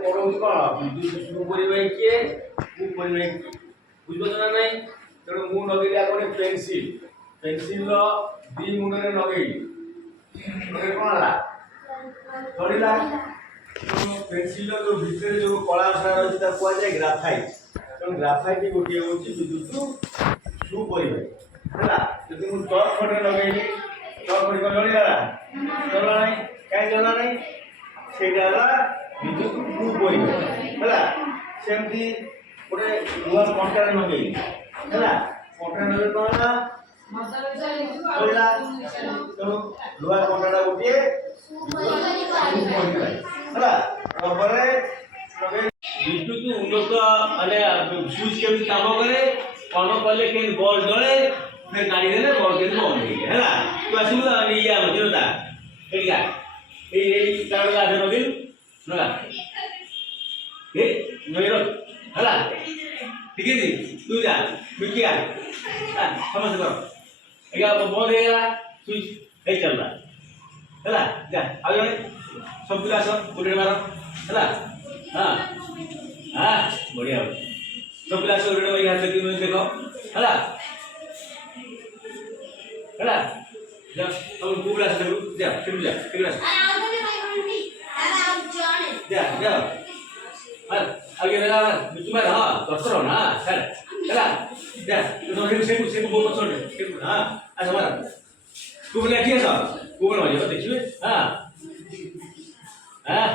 পরবর্তী বিদ্যুৎ শুরু পরিবাহী কিଏ মু পরিবাহী বুঝিপাରୁଛ ନା ନାଇଁ ତେଣୁ ମୁଁ ଲଗେଇଲି ଆଗରେ ପେନସିଲ ପେନସିଲର ଦି ମୁଣ୍ଡରେ ଲଗେଇଲି କ'ଣ ହେଲା ଧରିଲା ପେନସିଲର ଯୋଉ ଭିତରେ ଯୋଉ କଳା ଅଂଶଟା ରହିଛି ତାକୁ କୁହାଯାଏ ଗ୍ରାଫାଇଟ ତେଣୁ ଗ୍ରାଫାଇଟ ଗୋଟିଏ ହେଉଛି ବିଦ୍ୟୁତ ସୁପରିବାହୀ ହେଲା ଯଦି ମୁଁ ଟର୍ଚ୍ଚ ଖଣ୍ଡେ ଲଗେଇଲି ଟର୍ଚ୍ଚ ଖଣ୍ଡିକ ଜଳିଲା ଜଳିଲା ନାହିଁ କାହିଁ ଜଳିଲା ନାହିଁ ସେଇଟା ହେଲା विद्युत है सेमती गोटे लुहा कंटा लगे है कंटा लगे कौन है तेणु लुहा कंटा गोटे विद्युत उन्नत माने स्विच केमती काम करे कौन कले के बॉल जले फिर गाड़ी देले बॉल के बंद है तू आसलु या मजूरता एटा ए तार आधे लगे नगा ए नगेरो हला ठीक है जी तू जा मिकिया समझ करो एगा बंद हो गया स्विच ए चल रहा हला जा आ गए सब पिला सब बुलेट मारो हला हां हां बढ़िया सब पिला सब बुलेट मारी हाथ की देखो हला हला जा तुम बुला से जा फिर जा जा जा आगे लगा तुम्हारे हाँ डॉक्टर हो ना सर चला जा तो से बहुत पसंद हाँ अच्छा मारा तू बोले ठीक है सर तू बोलो देखिए हाँ हाँ